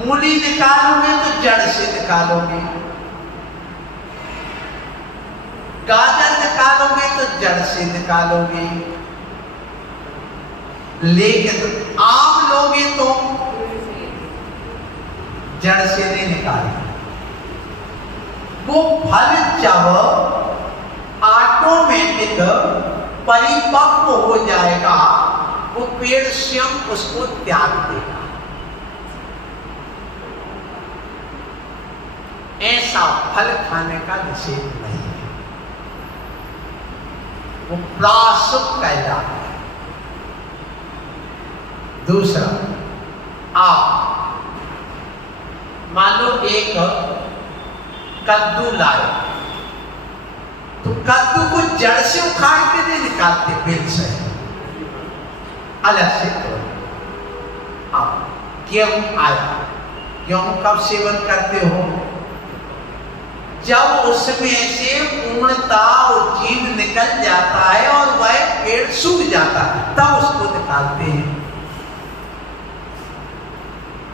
मूली निकालोगे तो जड़ से निकालोगे, गाजर निकालोगे तो जड़ से निकालोगे, लेकिन आम लोगे तो जड़ से नहीं निकालेंगे। वो फल जब ऑटोमेटिक परिपक्व हो जाएगा, वो पेड़ स्वयं उसको त्याग देगा। ऐसा फल खाने का निषेध नहीं है, वो प्रासुक कहलाता है। दूसरा, आप मान लो एक कद्दू लाए, तो कद्दू को जड़ से उखाड़ के नहीं निकालते, पेड़ से अलग से तोड़। अब गेहूं आया, गेहूं कब सेवन करते हो? जब उसमें से पूर्णता और जीव निकल जाता है और वह पेड़ सूख जाता है, तब उसको निकालते हैं।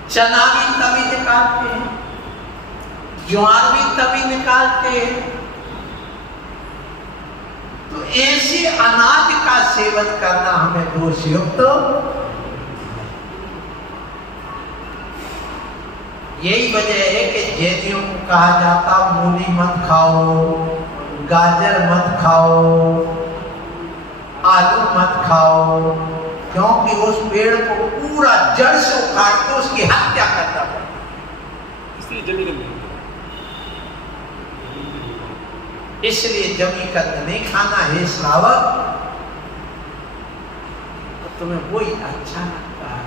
चना भी तभी निकालते हैं, ज्वार भी तभी निकालते हैं। तो ऐसे अनाज का सेवन करना हमें दोषयुक्त। यही वजह है कि जैनियों को कहा जाता मूली मत खाओ, गाजर मत खाओ, आलू मत खाओ, क्योंकि उस पेड़ को पूरा जड़ से उखाड़ के उसकी हत्या करता है। इसलिए जमी कंद नहीं खाना है श्रावक, तो तुम्हें वही अच्छा लगता है,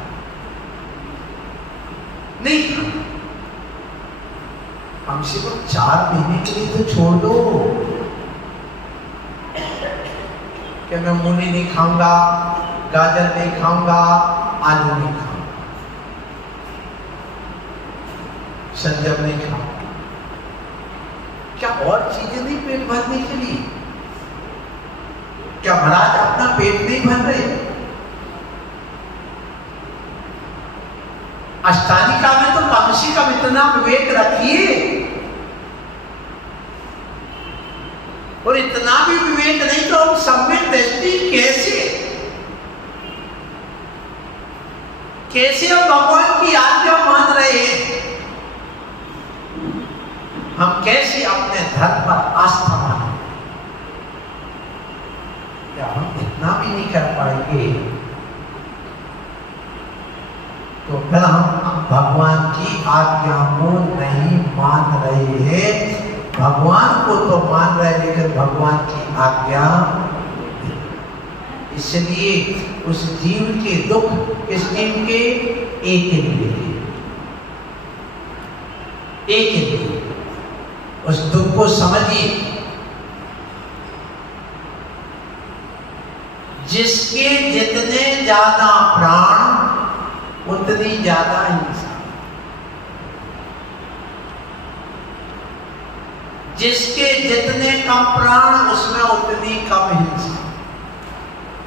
नहीं खाना। कम से कम 4 महीने के लिए तो छोड़ दो कि मैं मूली नहीं खाऊंगा, गाजर नहीं खाऊंगा, आलू नहीं खाऊंगा, संजम नहीं खाऊंगा। क्या और चीजें नहीं पेट भरने के लिए? क्या महाराज अपना पेट नहीं भर रहे? अष्टानिका में तो कम से कम इतना विवेक रखिए, और इतना भी विवेक नहीं तो हम सम्यक दृष्टि कैसे हम भगवान की आज्ञा मान रहे हैं? हम कैसे अपने धर्म पर आस्था माने? क्या हम इतना भी नहीं कर पाएंगे तो फिर हम भगवान की आज्ञा को नहीं मान रहे हैं। भगवान को तो मान रहे हैं, लेकिन भगवान की आज्ञा, इसलिए उस जीव के दुख, इस जीव के एक इंद्रिय, एक इंद्रिय, उस दुख को समझिए। जिसके जितने ज्यादा प्राण उतनी ज्यादा हिंसा, जिसके जितने कम प्राण उसमें उतनी कम हिंसा।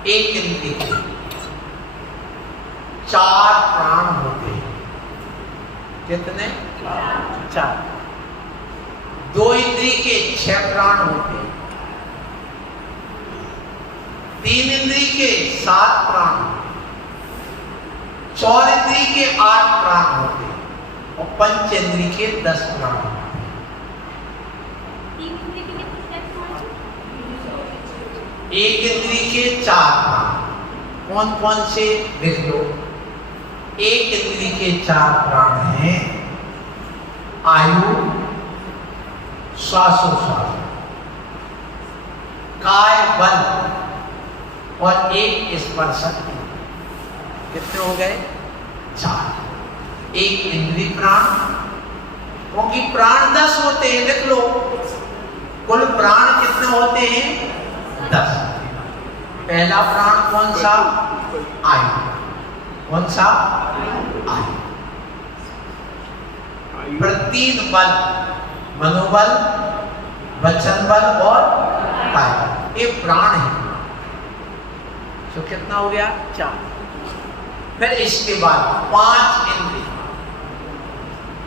एक इंद्रिय के 4 प्राण होते हैं। कितने? 4। 2 इंद्रिय के 6 प्राण होते हैं। 3 इंद्रिय के 7 प्राण, 4 इंद्रिय के 8 प्राण होते हैं, और 5 इंद्रिय के 10 प्राण होते हैं। एक इंद्रिय के 4 प्राण कौन कौन से लिख लो। एक इंद्रिय के 4 प्राण हैं आयु, श्वासोश्वास, काय बल, और एक स्पर्शक। कितने हो गए? 4। एक इंद्रिय प्राण, क्योंकि प्राण 10 होते हैं, लिख लो। कुल प्राण कितने होते हैं? 10। पहला प्राण कौन सा? आयु। कौन सा? आयु। फिर 3 बल, मनोबल, वचन बल और काय, ये प्राण है। तो कितना हो गया? 4। फिर इसके बाद 5 इंद्रिय,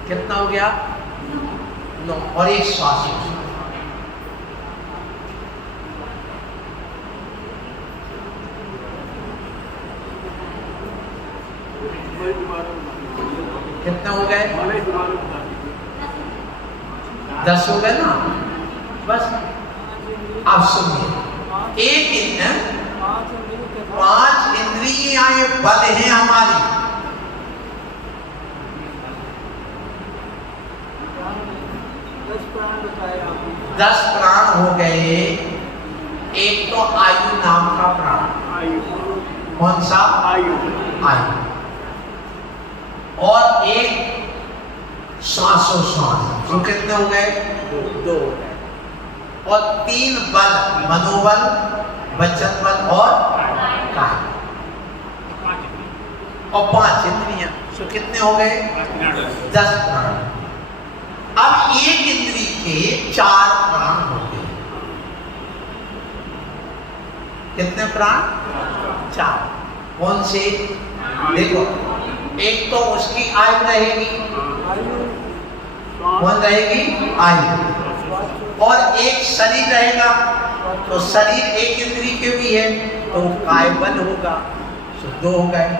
कितना हो गया? 9 और एक श्वास। कितना हो गए? 10 हो गए ना? बस अब सुनिए, 5 इंद्रियां बल हैं हमारी। 10 प्राण हो गए। एक तो आयु नाम का प्राण, कौन सा? आयु। और एक श्वासोश्वास, तो कितने हो गए? 2 हो गए। और 3 बल, मनोबल, वचन बल और काय, और 5 इंद्रियां, तो कितने हो गए? 10 प्राण। अब एक इंद्री के 4 प्राण हो गए। कितने प्राण? 4। कौन से? देखो, एक तो उसकी आयु रहेगी, कौन रहेगी? आयु। और एक शरीर रहेगा, तो शरीर एक इंद्री के भी है, तो काय बल होगा, तो 2 हो गए।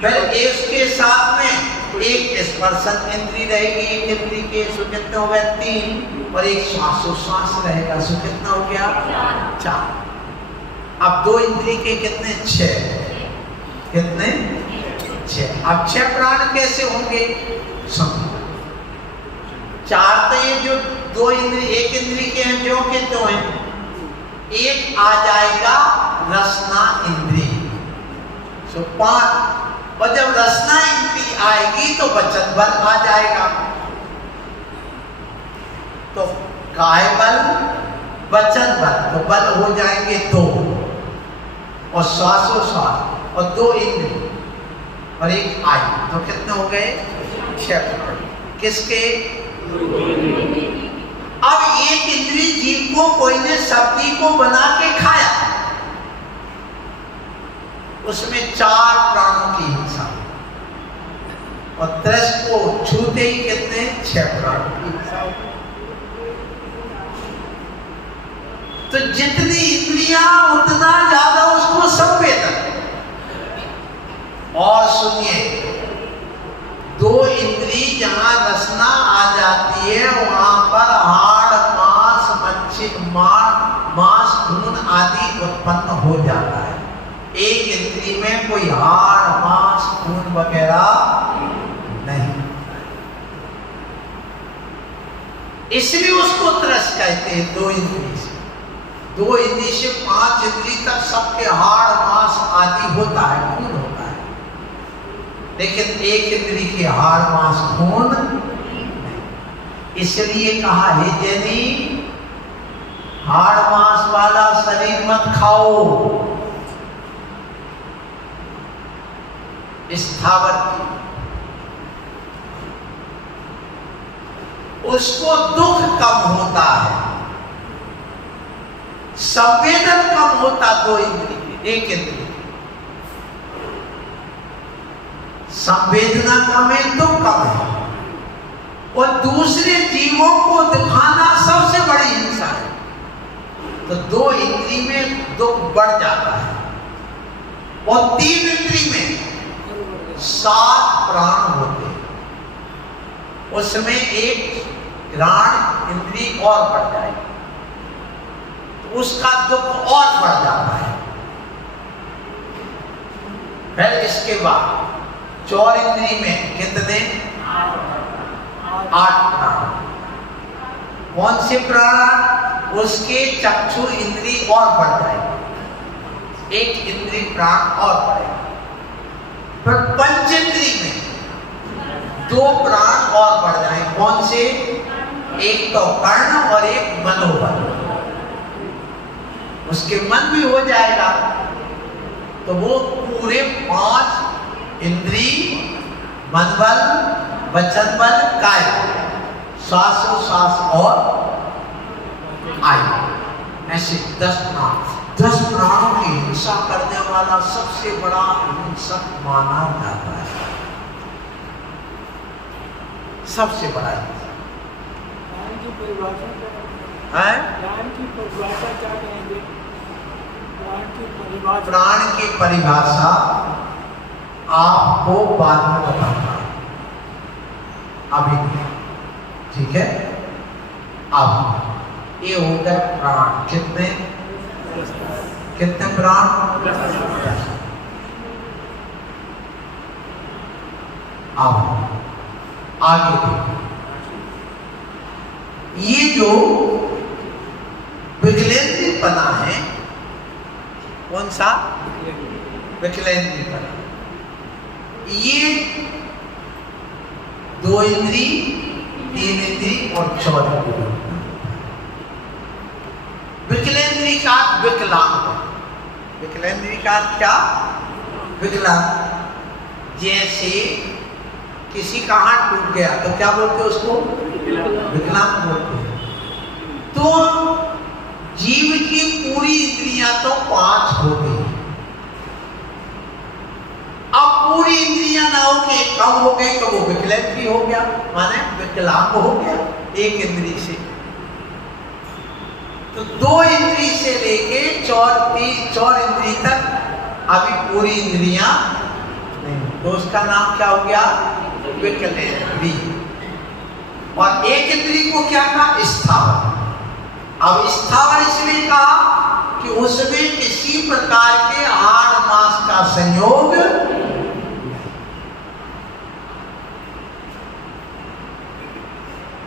फिर इसके साथ में एक स्पर्शन इंद्री रहेगी, एक इंद्री के, सो कितने हो गए? 3। और एक श्वासोश्वास रहेगा, सो कितना हो गया? 4। अब 2 इंद्री के कितने? 6। कितने? 6। अब 6 प्राण कैसे होंगे? समझो, 4 तो ये जो 2 इंद्री, एक इंद्री के हैं, जो के तो हैं। एक आ जाएगा रसना इंद्री, सो 5। और जब रसना इंद्री आएगी तो वचन बल आ जाएगा, तो काय बल, वचन बल, तो बल हो जाएंगे 2। और श्वासोश्वास और 2 इंद्री और एक आयु, तो कितने हो गए? 6 प्राण। किसके? अब एक इंद्री जीव को कोई ने सब्जी को बना के खाया, उसमें 4 प्राणों की हिंसा, और त्रस को छूते ही कितने? 6 प्राणों की हिंसा। तो जितनी इंद्रियां उतना ज्यादा उसको संवेदन। और सुनिए, 2 इंद्री जहां रसना आ जाती है, वहां पर हाड़, मांस, मच्छी, मांस, खून आदि उत्पन्न हो जाता है। एक इंद्री में कोई हाड़, मांस, खून वगैरह नहीं, इसलिए उसको त्रस कहते हैं। 2 इंद्री से 2 इंद्री से 5 इंद्री तक सबके हाड़, मांस आदि होता है, खून होता है, लेकिन एक इंद्री की हाड़, मांस, खून नहीं। इसलिए कहा है, यदि हाड़ मांस वाला शरीर मत खाओ, स्थावर की, उसको दुख कम होता है, संवेदन कम होता 2 इंद्री की, एक इंद्री की संवेदना कम है, दुख कम है। और दूसरे जीवों को दिखाना सबसे बड़ी हिंसा है, तो 2 इंद्री में दुख बढ़ जाता है। और 3 इंद्री में 7 प्राण होते हैं, उसमें एक घ्राण इंद्री और बढ़ जाएगी, तो उसका दुख और बढ़ जाता है। फिर इसके बाद 4 इंद्री में कितने? 8 प्राण। कौन से प्राण? उसके चक्षु इंद्री और बढ़ जाएगी, एक इंद्री प्राण और बढ़ेगा। फिर पंचेंद्री में 2 प्राण और बढ़ जाए, कौन से? एक तो कर्ण और एक मनोबल, उसके मन भी हो जाएगा, तो वो पूरे 5 इंद्री, मन बल, वचन बल, काय, श्वासोश्वास और आयु, ऐसे 10 प्राण। 10 प्राणों की हिंसा करने वाला सबसे बड़ा हिंसक माना जाता है। सबसे बड़ा हिस्सा। ज्ञान की परिभाषा क्या है? ज्ञान की परिभाषा क्या कहेंगे? प्राण की परिभाषा, प्राण की परिभाषा आपको बाद में बताऊंगा, अभी नहीं, ठीक है? अब ये हो गए प्राण। कितने कितने प्राण? अब आगे देखो, ये जो विकलेंद्रीपना है, कौन सा विकलेंद्रीपना? ये 2 इंद्री, 3 इंद्री और 4 इंद्री। विकलेंद्री का विकलांग, विकलेंद्री का क्या? विकलांग। जैसे किसी का हाथ टूट गया तो क्या बोलते हैं उसको? विकलांग बोलते हैं। तो जीव की पूरी इंद्रियां तो 5 होती हैं। अब पूरी इंद्रियां ना होके कम हो गई तो वो विकलेंद्री हो गया, माने विकलांग हो गया एक इंद्री से। तो 2 इंद्री से लेके 4 इंद्री तक अभी पूरी इंद्रियां नहीं, तो उसका नाम क्या हो गया? विकलेंद्री। और एक इंद्री को क्या कहा? स्थावर। अब स्थावर इसलिए कहा कि उसमें किसी प्रकार के हाड़ मांस का संयोग।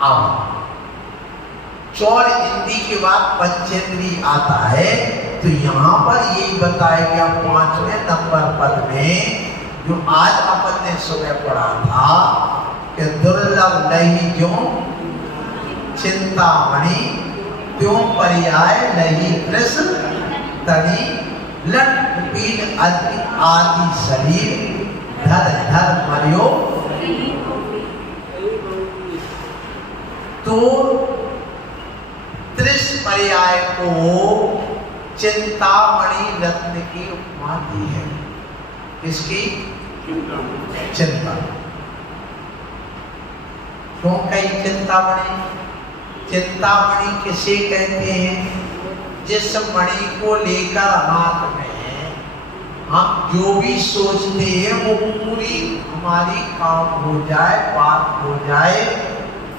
अब 4 इंद्री के बाद पंचेंद्री आता है, तो यहां पर यही बताया गया 5वें नंबर पद में, जो आज अपन ने सुबह पढ़ा था कि दुर्लभ नहीं जो चिंतामणि, त्यों पर्याय नहीं कृष्ण तनि, लट पीन आदि शरीर धर धर मरियो। तो 30 पर्याय को चिंतामणि रत्न की उपमा दी है। किसकी? चिंता। क्यों कही चिंतामणि? चिंतामणि किसे कहते हैं? जिस मणि को लेकर हाथ में हम जो भी सोचते हैं वो पूरी हमारी काम हो जाए, बात हो जाए।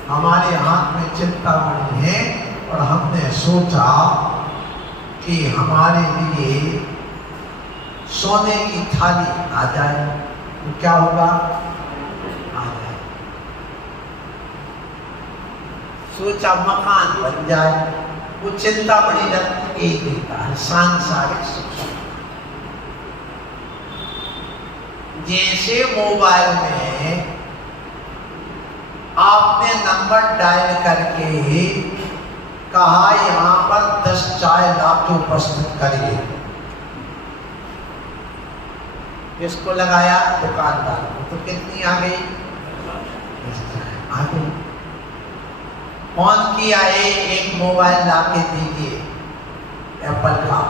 हमारे हाथ में चिंतामणि है और हमने सोचा कि हमारे लिए सोने की थाली आ जाए, तो क्या होगा? आ जाए। सोचा मकान बन जाए, वो चिंतामणि रत्न ही देता है सांसारिक सुख। जैसे मोबाइल में आपने नंबर डायल करके कहा यहां पर 10 चाय लाके उपस्थित करिए, इसको लगाया दुकानदार को, तो कितनी आ गई? आ गई। फोन किया एक मोबाइल लाके दीजिए एप्पल का,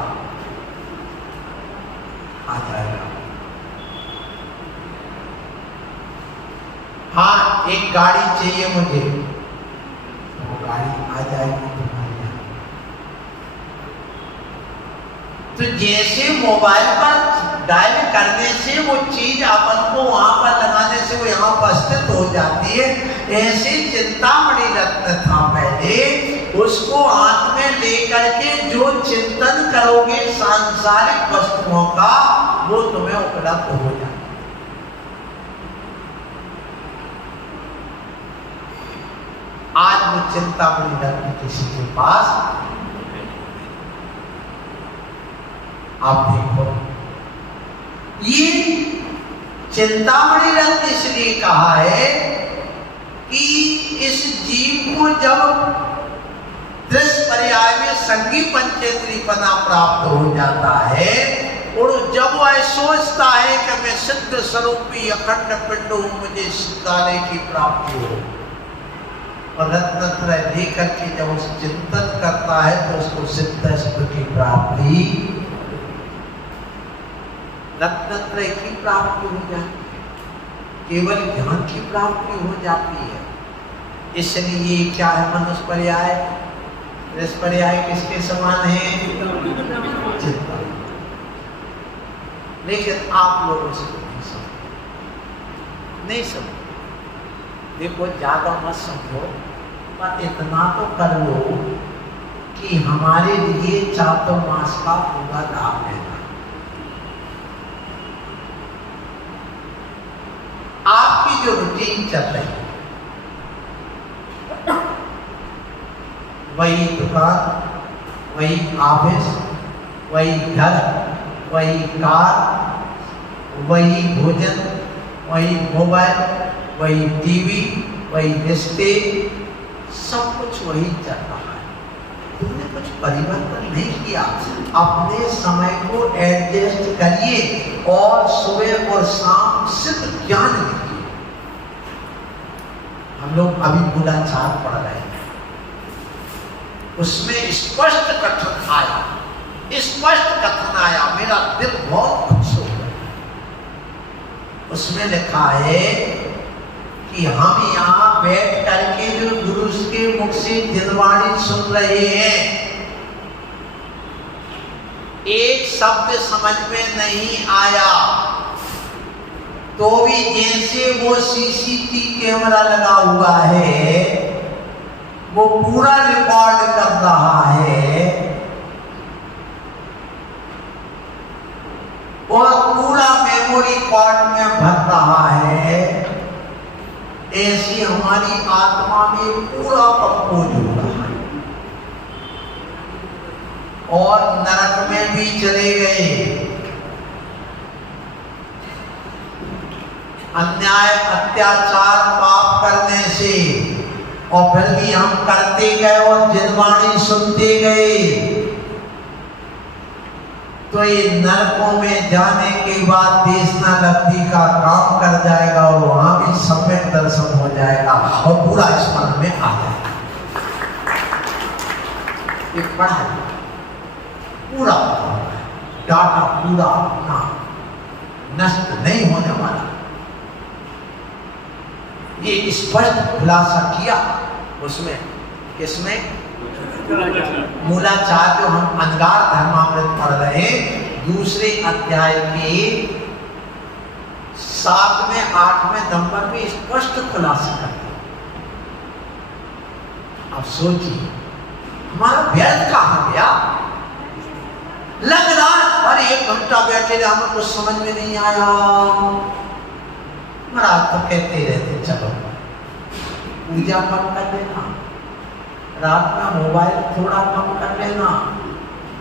आ जाएगा। हाँ एक गाड़ी चाहिए मुझे, वो गाड़ी आ जाएगी तुम्हारे यहाँ। तो जैसे मोबाइल पर डायल करने से वो चीज अपन को वहां पर लगाने से वो यहाँ उपस्थित हो जाती है, ऐसे चिंतामणि रत्न था पहले, उसको हाथ में लेकर के जो चिंतन करोगे सांसारिक वस्तुओं का, वो तुम्हें उपलब्ध हो जाए। आज वो चिंतामणि रत्न किसी के पास, आप देखो ये चिंतामणि रत्न इसलिए कहा है कि इस जीव को जब 10 पर्याय में संगी पंचेंद्रीपना प्राप्त हो जाता है और जब वह सोचता है कि मैं सिद्ध स्वरूपी अखंड पिंड हूं, मुझे सिद्धालय की प्राप्ति हो, और रत्नत्रय लेकर के जब उस चिंतन करता है तो उसको सिद्धस्व की प्राप्ति, रत्नत्रय की प्राप्ति हो जाती है, केवल ज्ञान की प्राप्ति हो जाती है। इसलिए क्या है मनुष्य पर्याय? रस पर्याय किसके समान है? चित्त। लेकिन आप लोग उसको नहीं समझ। देखो ज्यादा मत समझो, पर इतना तो कर लो कि हमारे लिए चातुर्मास का पूरा लाभ लेना। आपकी जो रूटीन चल रही है, वही दुकान, वही ऑफिस, वही घर, वही कार, वही भोजन, वही मोबाइल, वही टीवी, वही रिश्ते, सब कुछ वही चल रहा है। तुमने कुछ परिवर्तन नहीं किया। अपने समय को एडजस्ट करिए और सुबह और शाम सिर्फ ज्ञान लीजिए। हम लोग अभी मूलाचार पढ़ रहे हैं, उसमें स्पष्ट कथन आया, मेरा दिल बहुत खुश हो गया। उसमें लिखा है कि हम यहाँ बैठ करके जो गुरु के मुख से दिलवाणी सुन रहे हैं, एक शब्द समझ में नहीं आया तो भी जैसे वो सीसीटीवी कैमरा लगा हुआ है, वो पूरा रिकॉर्ड कर रहा है और पूरा मेमोरी कार्ड में भर रहा है। ऐसी हमारी आत्मा में पूरा कंपोज हो रहा है और नरक में भी चले गए। अन्याय अत्याचार पाप करने से, और फिर भी हम करते गए और जिनवाणी सुनते गए, तो ये नरकों में जाने के बाद देशना लब्धि का काम कर जाएगा और वहां भी सम्यक दर्शन हो जाएगा और पूरा स्मरण में आ जाएगा। ये पढ़ा है, पूरा डाटा पूरा अपना नष्ट नहीं होने वाला। ये स्पष्ट खुलासा किया उसमें, किसमें? मूलाचार, जो हम अंगार धर्मामृत पढ़ रहे हैं, दूसरे अध्याय के 7वें 8वें नंबर में स्पष्ट खुलासा करते हैं। अब सोचिए हमारा व्यर्थ कहां गया? लग रहा है अरे 1 घंटा बैठे रहे, हमें कुछ समझ में नहीं आया। महाराज तो कहते रहते चलो पूजा कम कर लेना, रात में मोबाइल थोड़ा कम कर लेना,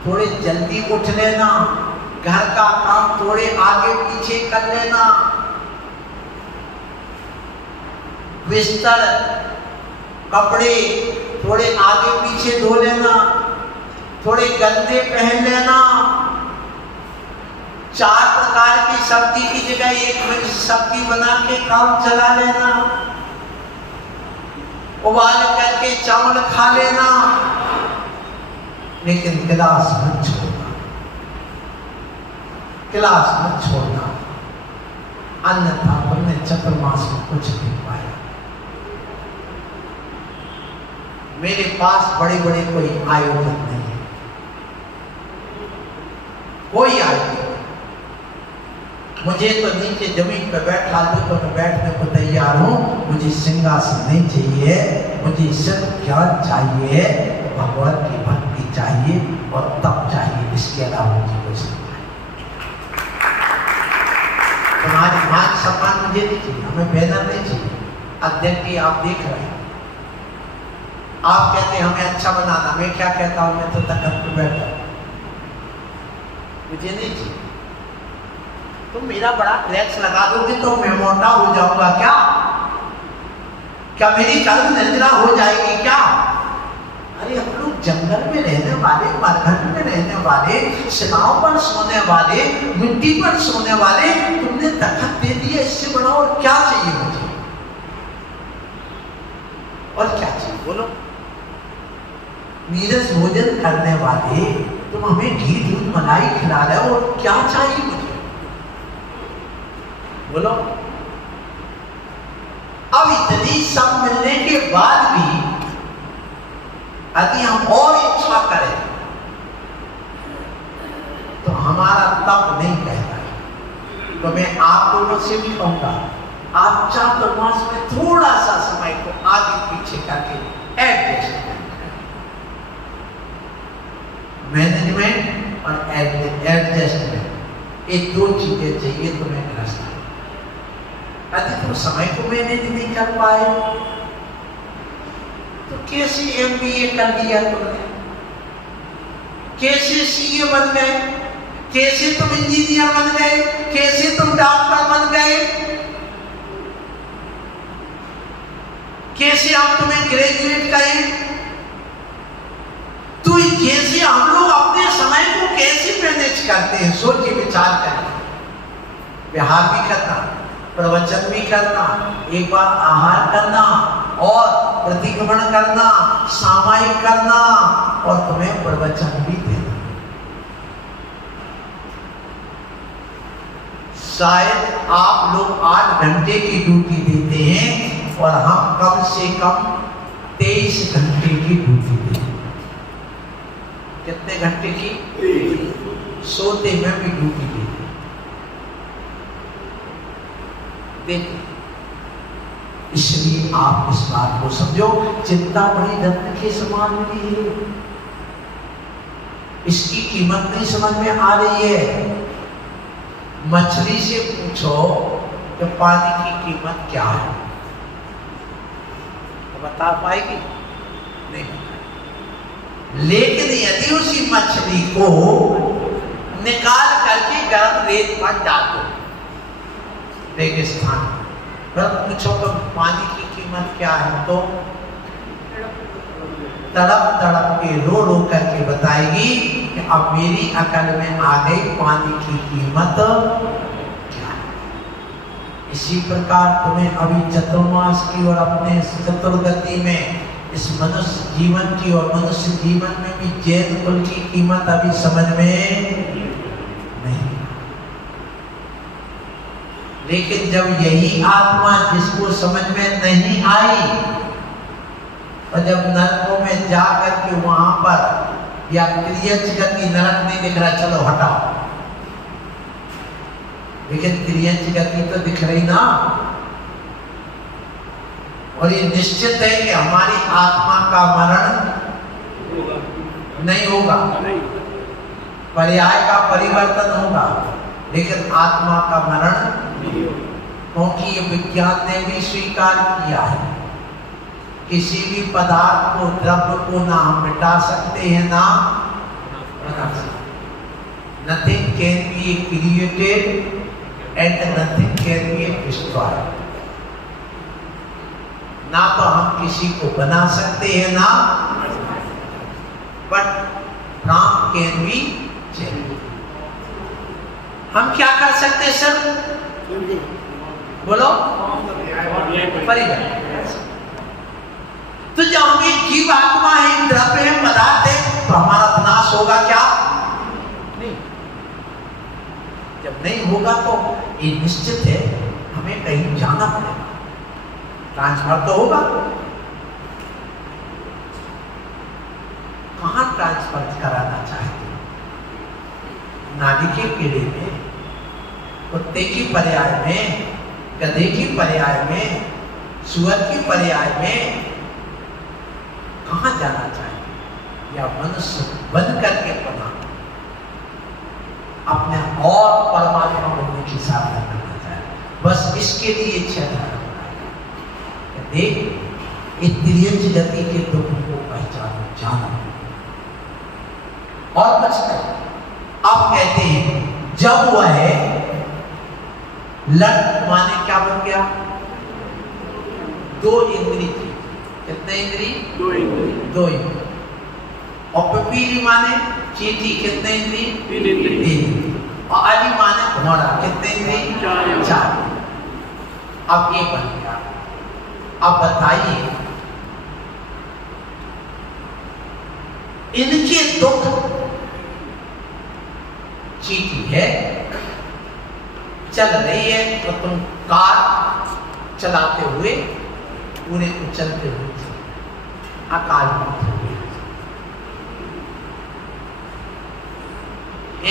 थोड़े जल्दी उठ लेना, घर का काम थोड़े आगे पीछे कर लेना, बिस्तर कपड़े थोड़े आगे पीछे धो लेना, थोड़े गंदे पहन लेना, 4 प्रकार की सब्जी की जगह 1 सब्जी बना के काम चला लेना, उबाल करके चावल खा लेना, लेकिन गिलास मत छोड़ना, गिलास मत छोड़ना, अन्यथा तुमने चतुर्मास में कुछ नहीं पाया। मेरे पास बड़े बड़े कोई आयोजन नहीं है, कोई आयोजन। मुझे तो नीचे जमीन पर बैठा दो तो मैं बैठने को तैयार हूँ। मुझे सिंहासन नहीं चाहिए, मुझे सिर्फ ज्ञान चाहिए, भगवान की भक्ति चाहिए और तप चाहिए, इसके अलावा मुझे कुछ नहीं चाहिए। तुम्हारी मान सम्मान मुझे नहीं चाहिए, हमें बैनर नहीं चाहिए। अध्यक्ष की आप देख रहे हैं, आप कहते हैं हमें अच्छा बनाना, मैं क्या कहता हूँ, मैं तो तखत पे बैठा, मुझे नहीं चाहिए। तुम मेरा बड़ा फ्लैक्स लगा दोगे तो मैं मोटा हो जाऊंगा क्या? क्या मेरी कल निर्जरा हो जाएगी क्या? अरे हम लोग जंगल में रहने वाले, मरघट में रहने वाले, सिनाव पर सोने वाले, मिट्टी पर सोने वाले, तुमने तखत दे दिया, इससे बड़ा और क्या चाहिए मुझे? और क्या चाहिए बोलो? नीरस भोजन करने वाले, तुम हमें घी दूध मलाई खिला रहे हो, और क्या चाहिए मुझे बोलो? अब इतनी सब मिलने के के बाद भी यदि हम और इच्छा करें तो हमारा तप नहीं कहता है। तो मैं आप दोनों से भी कहूंगा, आप चातुर्मास में थोड़ा सा समय को आगे पीछे करके एडजस्ट करें। मैनेजमेंट और एडजस्टमेंट, ये दो चीजें चाहिए तुम्हें गृहस्थ। यदि तुम समय को मैनेज नहीं कर पाए तो कैसे MBA कर लिया तुमने, कैसे CA बन गए, कैसे तुम इंजीनियर बन गए, कैसे तुम डॉक्टर बन गए, कैसे हम तुम्हें ग्रेजुएट करें। तो कैसे हम लोग अपने समय को कैसे मैनेज करते हैं, सोचिए विचार करें। विहार भी करना, प्रवचन भी करना, एक बार आहार करना और प्रतिक्रमण करना, सामायिक करना और तुम्हें प्रवचन भी देना। शायद आप लोग 8 घंटे की ड्यूटी देते हैं और हम कम से कम 23 घंटे की ड्यूटी देते हैं। कितने घंटे की? सोते में भी ड्यूटी देते। इसलिए आप इस बात को समझो, चिंता बड़ी रत्न के समान मिली है, इसकी कीमत नहीं समझ में आ रही है। मछली से पूछो कि पानी की कीमत क्या है, तो बता पाएगी? नहीं बताएगी। लेकिन यदि उसी मछली को निकाल करके गर्म रेत पर डाल दो रेगिस्तान, फिर पूछो तो पानी की कीमत क्या है, तो तड़प तड़प के रो रो करके बताएगी कि अब मेरी अकल में आ गई पानी की कीमत क्या है। इसी प्रकार तुम्हें अभी चतुर्मास की और अपने चतुर्गति में इस मनुष्य जीवन की और मनुष्य जीवन में भी जैन कुल की कीमत अभी समझ में नहीं। लेकिन जब यही आत्मा जिसको समझ में नहीं आई और जब नरकों में जाकर के वहां पर या त्रियंच-गति, नरक नहीं दिख रहा, चलो हटाओ, लेकिन त्रियंच-गति तो दिख रही ना, और ये निश्चित है कि हमारी आत्मा का मरण नहीं होगा, पर्याय का परिवर्तन होगा, लेकिन आत्मा का मरण, क्योंकि ये विज्ञान ने भी स्वीकार किया है, किसी भी पदार्थ को, द्रव्य को ना हम मिटा सकते हैं ना बना सकते। Nothing can be created and nothing can be destroyed. ना तो हम किसी को बना सकते हैं ना, but from can be change. हम क्या कर सकते हैं सर, बोलो? परिवर्तन। तो जब हम एक जीव आत्मा है, द्रव्य है, पदार्थ है, तो हमारा विनाश होगा क्या? नहीं। जब नहीं होगा तो ये निश्चित है हमें कहीं जाना पड़ेगा, ट्रांसफर तो होगा। कहां ट्रांसफर कराना चाहते? नाली के कीड़े में, कुत्ते की पर्याय में, गधे की पर्याय में, सुअर की पर्याय में, कहां जाना चाहते? या मनुष्य बन करके बना अपने और परमात्मा बनने की साधना करना चाहे, बस इसके लिए इच्छा देख, इस त्रियंच-गति के दुख को पहचानो, जानो और कुछ नहीं। अब कहते हैं जब वह लट माने क्या बन गया? 2 इंद्री थी। कितने इंद्री? 2 इंद्री। 2 इंद्री। और पपीली माने चींटी, कितने इंद्री? 3 इंद्री। और अली माने घोड़ा, कितने इंद्री? 4। अब ये बन गया। अब बताइए इनके दुख, चींटी है, चल रही है तो तुम कार चलाते हुए पूरे उछलते हुए अकाल मौत हो गई।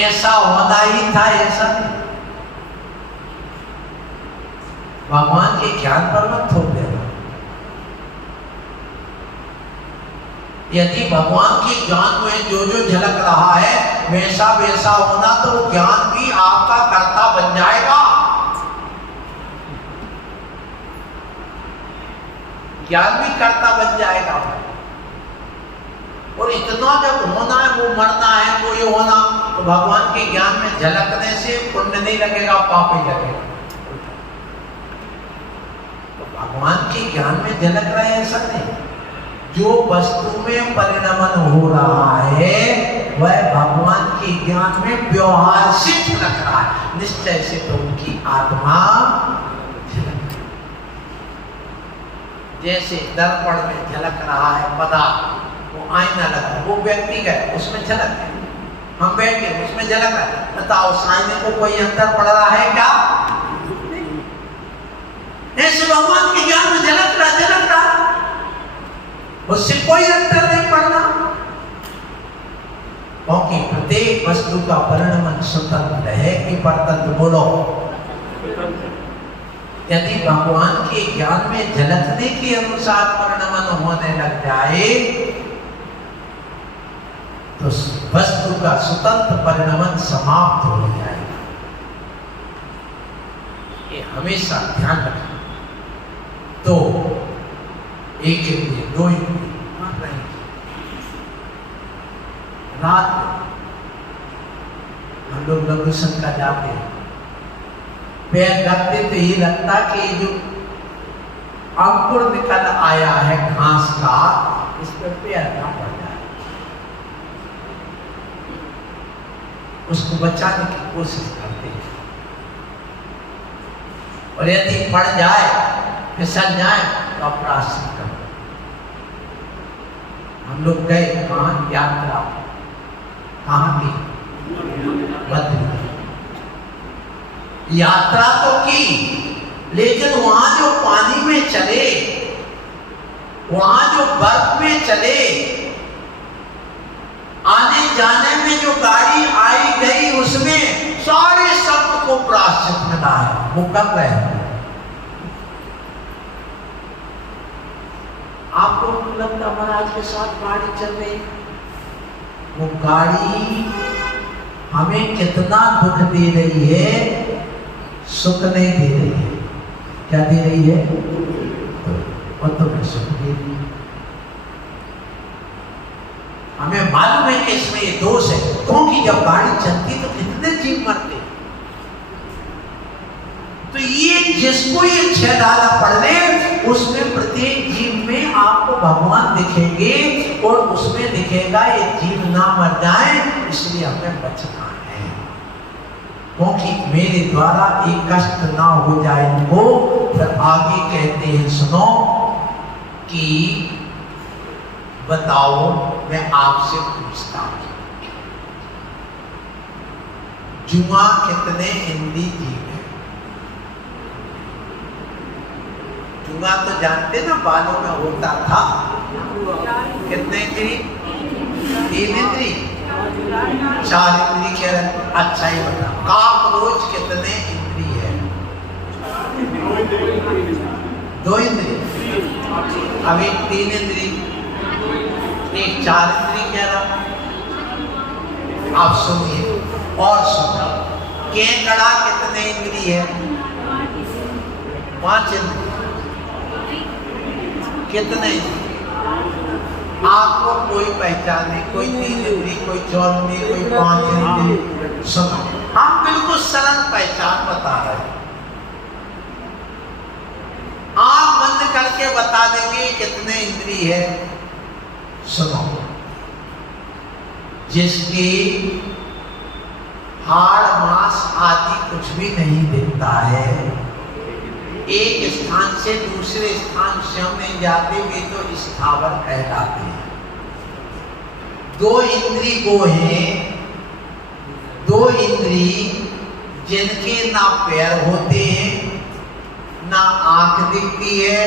ऐसा होना ही था, ऐसा नहीं। भगवान के ज्ञान पर मत थोप देना। यदि भगवान के ज्ञान में जो जो झलक रहा है वैसा वैसा होना, तो ज्ञान भी आपका कर्ता बन जाएगा। ज्ञान भी कर्ता बन जाएगा। और इतना जब होना है, वो मरना है, वो ये होना, तो भगवान के ज्ञान में झलकने से पुण्य नहीं लगेगा, पाप ही लगेगा। तो भगवान के ज्ञान में झलक रहा है ऐसा नहीं। जो वस्तु में परिणमन हो रहा है वह भगवान के ज्ञान में व्यवहार से झलक रहा है, निश्चय से तो उनकी आत्मा झलक। जैसे दर्पण में झलक रहा है पदार्थ, वो आईना लगा, वो व्यक्तिगत, उसमें झलक है। हम बैठे उसमें झलक रहा है, बताओ उस आईने को कोई अंतर पड़ रहा है क्या? ऐसे भगवान के ज्ञान में झलक रहा, उससे कोई अंतर नहीं पड़ना, क्योंकि प्रत्येक वस्तु का परिणमन स्वतंत्र है कि परतंत्र? बोलो। यदि भगवान के ज्ञान में झलकने के अनुसार परिणमन होने लग जाए तो वस्तु का स्वतंत्र परिणमन समाप्त हो जाएगा। ये हमेशा ध्यान रखना। तो एक इंद्रिय, दो इंद्रिय नहीं। रात में हम लोग लघु शंका जाते हैं, पैर रखते तो ये लगता कि जो अंकुर निकल आया है घास का, इस पर पैर ना पड़ जाए, उसको बचाने की कोशिश करते हैं। और यदि पड़ जाए, फिसल जाए, तो अपराध कर। हम लोग गए कहाँ? यात्रा। कहाँ की? बद्री। यात्रा तो की, लेकिन वहां जो पानी में चले, वहां जो बर्फ में चले, आने जाने में जो गाड़ी आई गई, उसमें सारे शब्द को प्रायश्चित मिला है। वो कर रहे हैं। आपको लगता महाराज के साथ गाड़ी चल रही, वो गाड़ी हमें कितना दुख दे रही है, सुख नहीं दे रही है। क्या दे रही है? और तुम्हें सुख दे रही है। हमें मालूम है कि इसमें ये दोष है, क्योंकि जब गाड़ी चलती तो कितने जीव मरते। तो ये जिसको ये छह डाला पड़ने, उसमें प्रत्येक जीव में आपको भगवान दिखेंगे और उसमें दिखेगा ये जीव ना मर जाए, इसलिए हमें बचना है, क्योंकि मेरे द्वारा एक कष्ट ना हो जाए इनको। फिर आगे कहते हैं, सुनो कि बताओ, मैं आपसे पूछता हूं, जुआ कितने इंद्रिय जीव है? जुआ तो जानते ना, बालों में होता था। कितने इंद्रिय? 3 इंद्रिय, 4 इंद्रिय कह रहे। अच्छा ही बता, काकरोच कितने इंद्रिय है? 2 इंद्रिय। अभी 3 इंद्रिय, एक 4 इंद्रिय कह रहा। आप सुनिए और सुनो, केकड़ा कितने इंद्रिय है? 5 इंद्रिय। कितने? आपको कोई पहचान नहीं, कोई 3 इंद्रिय, कोई 4 इंद्रिय, कोई 5 इंद्रिय। सुनो, हम बिल्कुल सरल पहचान बता रहे हैं। आंख बंद करके बता देंगे कितने इंद्रिय है। सुनो, जिसकी हाड़ मांस आदि कुछ भी नहीं दिखता है, एक स्थान से दूसरे स्थान स्वयं नहीं जाते, वे तो स्थावर कहलाते हैं। 2 इंद्रिय वो हैं, 2 इंद्रिय जिनके ना पैर होते हैं, ना आंख दिखती है,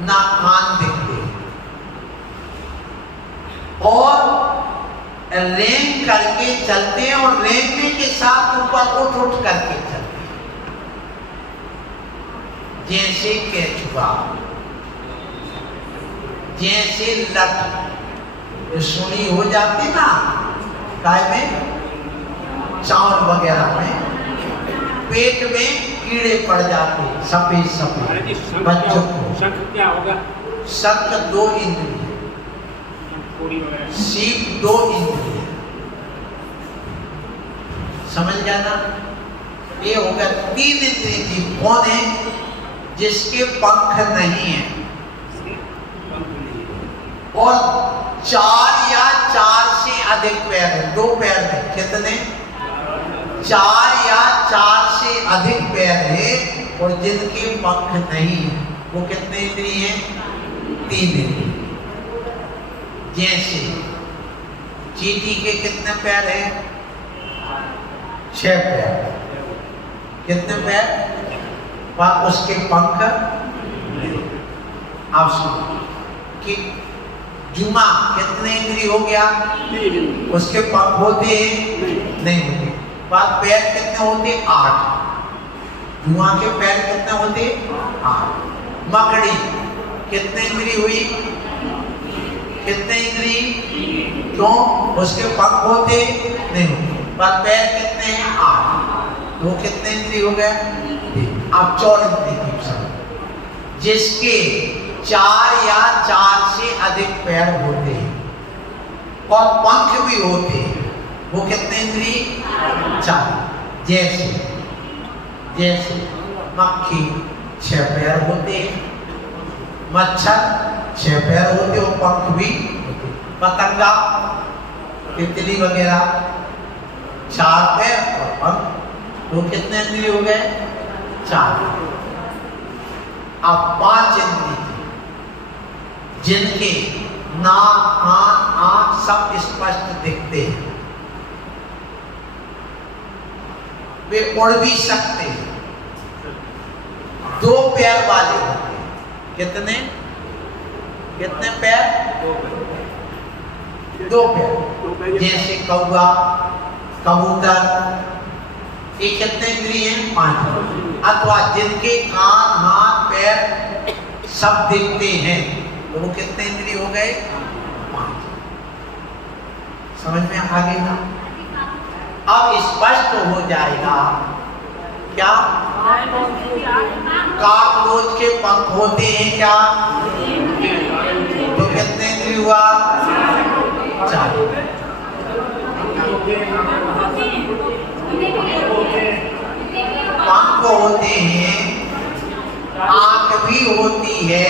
ना कान दिखते, और रेंग करके चलते हैं, और रेंगने के साथ ऊपर उठ उठ करके चलते हैं, जैसे केचुआ, जैसे लट सुनी हो जाती ना काय में, चावल वगैरह में, पेट में कीड़े पड़ जाते सफेद सफेद बच्चों को। शंख क्या होगा? शंख 2 इंद्रिय, सीप 2 इंद्रिय, समझ जाना। ये होगा 3 इंद्रिय जीव। कौन है? जिसके पंख नहीं है और 4 या 4 से अधिक पैर है। 2 पैर में कितने? 4 या 4 से अधिक पैर है, और जिनके पंख नहीं है वो कितने इंद्रिय हैं? 3 इंद्रिय। जैसे चींटी के कितने पैर है? 6 पैर। कितने पैर? पर उसके पंख। आप सुनो कि जुमा कितने इंद्रिय हो गया? उसके पंख होते हैं? नहीं होते। पर पैर कितने होते? 8। जुमा के पैर कितने होते? 8। मकड़ी कितने इंद्रिय हुई? कितने इंद्रिय? क्यों? उसके पंख होते नहीं होते, पर पैर कितने हैं? 8। वो कितने इंद्रिय हो गए? अब 4 इंद्रिय सब, जिसके 4 या 4 से अधिक पैर होते हैं और पंख भी होते हैं, वो कितने इंद्रिय? 4। जैसे जैसे मक्खी 6 पैर होते हैं, मच्छर 6 पैर होते और पंख भी होते, पतंगा तितली वगैरह 4 पैर और पंख, तो कितने इंद्रिय हो गए? 4। अब 5 इंद्रिय जिनके नाक, कान, आंख सब स्पष्ट दिखते हैं, वे उड़ भी सकते हैं, 2 पैर वाले होते हैं। कितने? कितने पैर? 2 पैर। जैसे कौवा, कबूतर, ये कितने इंद्रिय हैं? 5। अथवा जिनके कान, हाथ, पैर सब दिखते हैं, तो वो कितने इंद्रिय हो गए? 5। समझ में आ गई ना? अब स्पष्ट हो जाएगा क्या? काकरोच के पंख होते हैं क्या? तो कितने इंद्रिय हुआ? 4। पंख होते हैं, आंख भी होती है,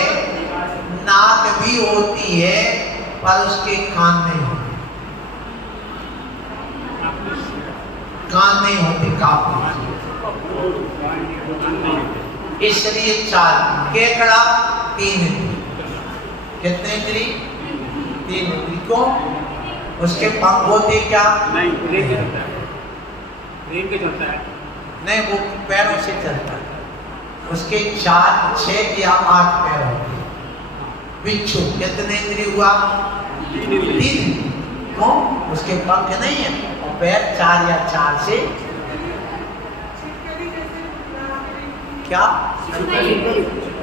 नाक भी होती है, पर उसके कान नहीं होते। कान नहीं होते काकरोच, इसलिए 4। केकड़ा 3 इंद्रिय। कितने इंद्रिय? 3 इंद्रिय। क्यों? उसके पंख होते क्या? नहीं, रेंग के चलता है। नहीं, वो पैरों से चलता है। उसके 4, 6 या 8 पैर होते हैं। बिच्छू कितने इंद्रिय हुआ? 3। क्यों? उसके पंख नहीं है और पैर 4 या 4 से क्या?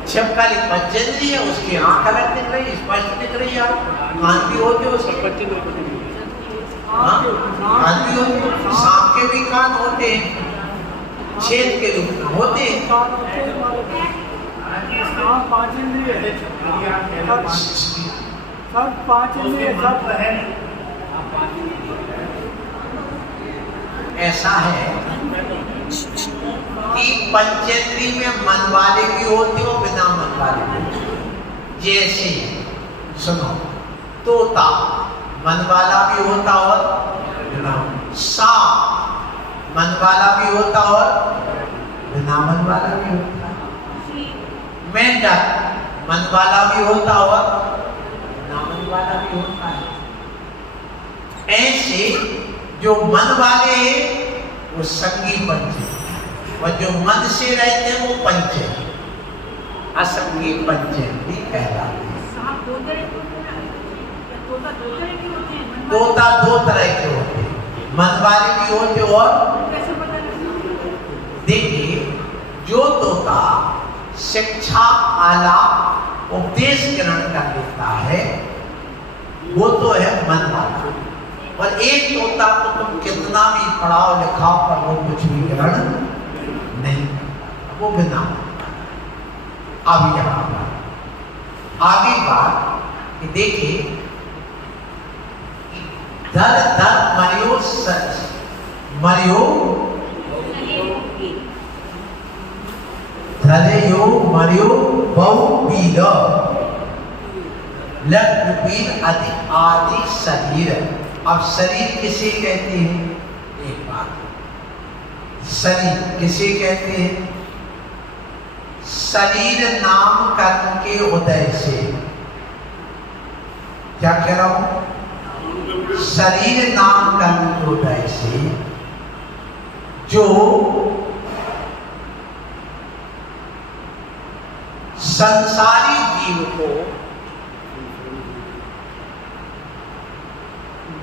छिपकली पंचेंद्रिय है, उसकी आंख अलग दिख रही, स्पष्ट दिख रही है। कान भी होते उसके, कान भी होते, सांप के भी कान होते हैं, छेद के रूप में होते हैं। 5 इंद्रिय सब 5 इंद्रिय सब है। ऐसा है कि पंचेंद्रिय में मन वाले भी होते और बिना मन वाले भी होते। जैसे सुनो, तोता मन वाला भी होता और बिना, सांप मन वाला भी होता और बिना मन वाला भी होता, मेंढक मन वाला भी होता और बिना मन वाला भी होता है। ऐसे जो मन वाले हैं वो संगी पंच है, और जो मन से रहते हैं वो पंच है। असंख्य पंचेंद्रिय कहलाते हैं। सांप दो तरह के होते हैं ना? तोता दो तरह के होते हैं? तोता दो तरह के होते हैं, मन वाले भी होते और कैसे पता लगता? देखिए, जो तोता शिक्षा आलाप उपदेश ग्रहण कर लेता है वो तो है मन वाला, और एक तोता तो तुम कितना भी पढ़ाओ लिखाओ पर वो कुछ भी ग्रहण नहीं करता, वो बिना। अब यहाँ पर आगे बात कि देखिए, धर धर मरियो सच मरियो धरयो मरियो बहु पील लग्न आदि आदि शरीर। अब शरीर किसे कहते हैं? एक बात, शरीर किसे कहते हैं? शरीर नाम कर्म के उदय से, क्या कह रहा हूं? शरीर नाम कर्म के उदय से जो संसारी जीव को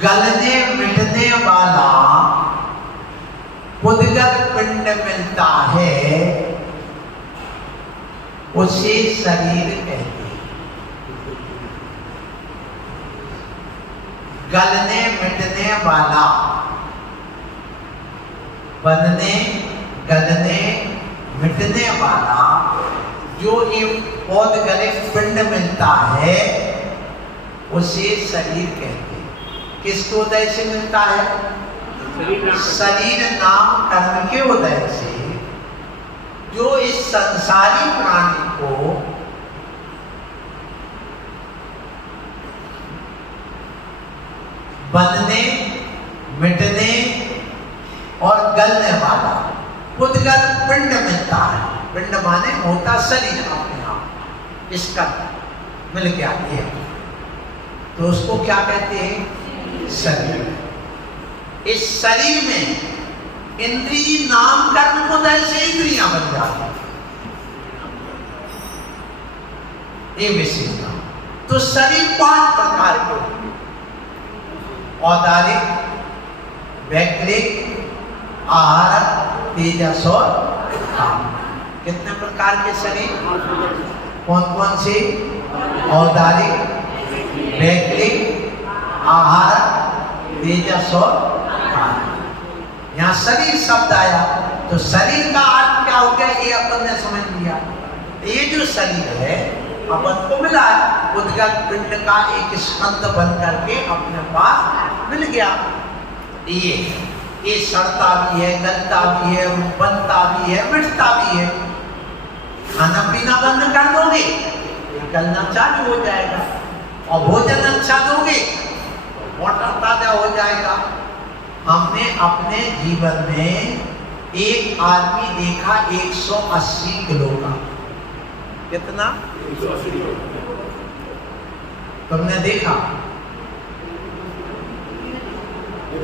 गलने मिटने वाला उद्गत पिंड मिलता है उसे शरीर कहते हैं। गलने मिटने वाला, बनने गलने मिटने वाला जो ये पौध गले पिंड मिलता है उसे शरीर कहते हैं। किसके उदय से मिलता है? शरीर नाम कर्म के उदय से जो इस संसारी प्राणी को बनने मिटने और गलने वाला उद्गत पिंड मिलता है। पिंड माने होता शरीर अपने आप, इसका मिल गया ये, तो उसको क्या कहते हैं? शरीर। इस शरीर में इंद्रिय नाम कर्म उदय से इंद्रियां बन जाती हैं, ये विशेषता। तो शरीर 5 प्रकार के होते हैं: औदारिक, वैक्रिक, आहार, तेजस और काम। कितने प्रकार के शरीर? कौन कौन से? औदारिक, वैक्रिक, आहार, तेजस और काम। यहाँ शरीर शब्द आया तो शरीर का अर्थ क्या हो गया ये अपन ने समझ लिया। ये जो शरीर है अपन को मिला है, उद्गत पिंड का एक स्कंद बन करके अपने पास मिल गया। ये सड़ता भी है, गलता भी है, बनता भी है, मिटता भी है। खाना पीना बंद कर दोगे गलना चालू हो जाएगा, और भोजन अच्छा दोगे मोटा ताजा हो जाएगा। हमने अपने जीवन में एक आदमी देखा 180 किलो का। कितना? तुमने देखा?